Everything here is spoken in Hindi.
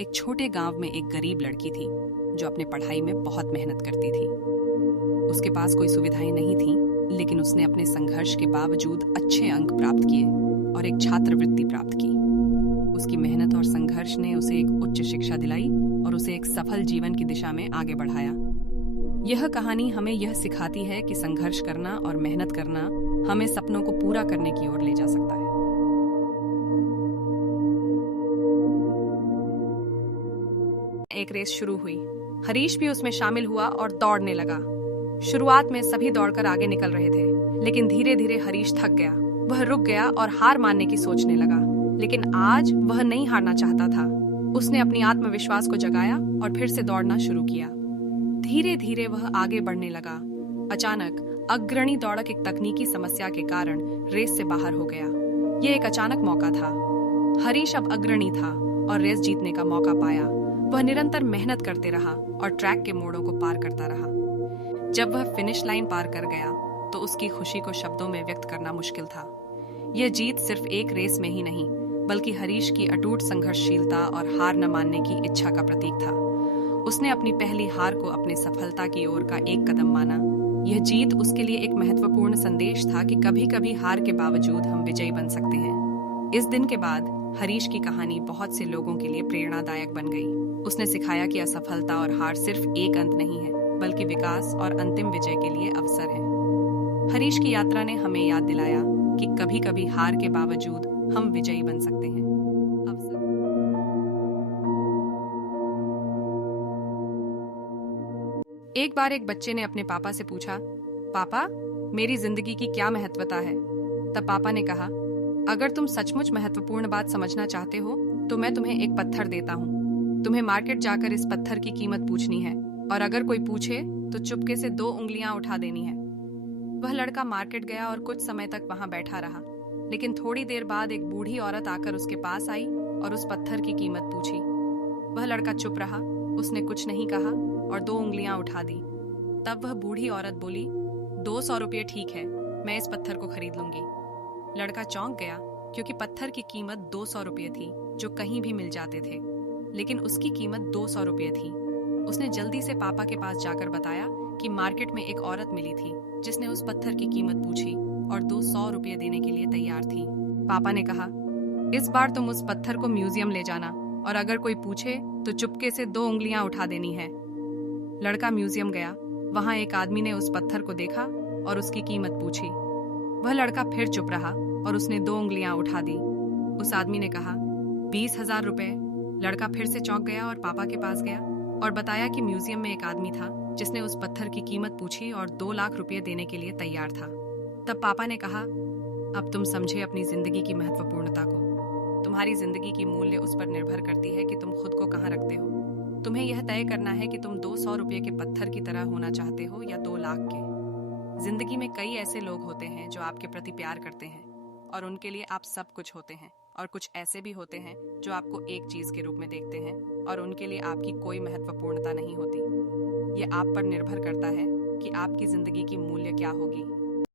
एक छोटे गांव में एक गरीब लड़की थी जो अपने पढ़ाई में बहुत मेहनत करती थी। उसके पास कोई सुविधाएं नहीं थीं, लेकिन उसने अपने संघर्ष के बावजूद अच्छे अंक प्राप्त किए और एक छात्रवृत्ति प्राप्त की। उसकी मेहनत और संघर्ष ने उसे एक उच्च शिक्षा दिलाई और उसे एक सफल जीवन की दिशा में आगे बढ़ाया। यह कहानी हमें यह सिखाती है कि संघर्ष करना और मेहनत करना हमें सपनों को पूरा करने की ओर ले जा सकता है। एक रेस शुरू हुई। हरीश भी उसमें शामिल हुआ और दौड़ने लगा। शुरुआत में सभी दौड़कर आगे निकल रहे थे, लेकिन धीरे धीरे हरीश थक गया। वह रुक गया और हार मानने की सोचने लगा, लेकिन आज वह नहीं हारना चाहता था। उसने अपनी आत्मविश्वास को जगाया और फिर से दौड़ना शुरू किया। धीरे धीरे वह आगे बढ़ने लगा। अचानक अग्रणी दौड़क एक तकनीकी समस्या के कारण रेस से बाहर हो गया। यह एक अचानक मौका था। हरीश अब अग्रणी था और रेस जीतने का मौका पाया। वह निरंतर मेहनत करते रहा और ट्रैक के मोड़ों को पार करता रहा। जब वह फिनिश लाइन पार कर गया तो उसकी खुशी को शब्दों में व्यक्त करना मुश्किल था। यह जीत सिर्फ एक रेस में ही नहीं, बल्कि हरीश की अटूट संघर्षशीलता और हार न मानने की इच्छा का प्रतीक था। उसने अपनी पहली हार को अपने सफलता की ओर का एक कदम माना। यह जीत उसके लिए एक महत्वपूर्ण संदेश था कि कभी-कभी हार के बावजूद हम विजयी बन सकते हैं। इस दिन के बाद हरीश की कहानी बहुत से लोगों के लिए प्रेरणादायक बन गई। उसने सिखाया कि असफलता और हार सिर्फ एक अंत नहीं है, बल्कि विकास और अंतिम विजय के लिए अवसर है। हरीश की यात्रा ने हमें याद दिलाया कि कभी-कभी हार के बावजूद हम विजयी बन सकते हैं। एक बार एक बच्चे ने अपने पापा से पूछा, पापा, मेरी जिंदगी की क्या महत्वता है? तब पापा ने कहा, अगर तुम सचमुच महत्वपूर्ण बात समझना चाहते हो तो मैं तुम्हें एक पत्थर देता हूँ। तुम्हें मार्केट जाकर इस पत्थर की कीमत पूछनी है और अगर कोई पूछे तो चुपके से 2 उंगलियां उठा देनी है। वह लड़का मार्केट गया और कुछ समय तक वहां बैठा रहा, लेकिन थोड़ी देर बाद एक बूढ़ी औरत आकर उसके पास आई और उस पत्थर की कीमत पूछी। वह लड़का चुप रहा, उसने कुछ नहीं कहा और 2 उंगलियां उठा दी। तब वह बूढ़ी औरत बोली, 200 रुपये ठीक है, मैं इस पत्थर को खरीद लूंगी। लड़का चौंक गया, क्योंकि पत्थर की कीमत 200 रुपये थी, जो कहीं भी मिल जाते थे, लेकिन उसकी कीमत 200 रुपये थी। उसने जल्दी से पापा के पास जाकर बताया कि मार्केट में एक औरत मिली थी जिसने उस पत्थर की कीमत पूछी और 200 रुपये देने के लिए तैयार थी। पापा ने कहा, इस बार तुम उस पत्थर को म्यूजियम ले जाना और अगर कोई पूछे तो चुपके से 2 उंगलियां उठा देनी है। लड़का म्यूजियम गया। वहां एक आदमी ने उस पत्थर को देखा और उसकी कीमत पूछी। वह लड़का फिर चुप रहा और उसने 2 उंगलियां उठा दी। उस आदमी ने कहा, 20,000 रुपए। लड़का फिर से चौंक गया और पापा के पास गया और बताया कि म्यूजियम में एक आदमी था जिसने उस पत्थर की कीमत पूछी और 2 लाख रुपए देने के लिए तैयार था। तब पापा ने कहा, अब तुम समझे अपनी जिंदगी की महत्वपूर्णता को। तुम्हारी जिंदगी की मूल्य उस पर निर्भर करती है कि तुम खुद को कहाँ रखते हो। तुम्हें यह तय करना है कि तुम 200 रुपये के पत्थर की तरह होना चाहते हो या 2 लाख के। जिंदगी में कई ऐसे लोग होते हैं जो आपके प्रति प्यार करते हैं और उनके लिए आप सब कुछ होते हैं, और कुछ ऐसे भी होते हैं जो आपको एक चीज के रूप में देखते हैं और उनके लिए आपकी कोई महत्वपूर्णता नहीं होती। ये आप पर निर्भर करता है कि आपकी जिंदगी की मूल्य क्या होगी।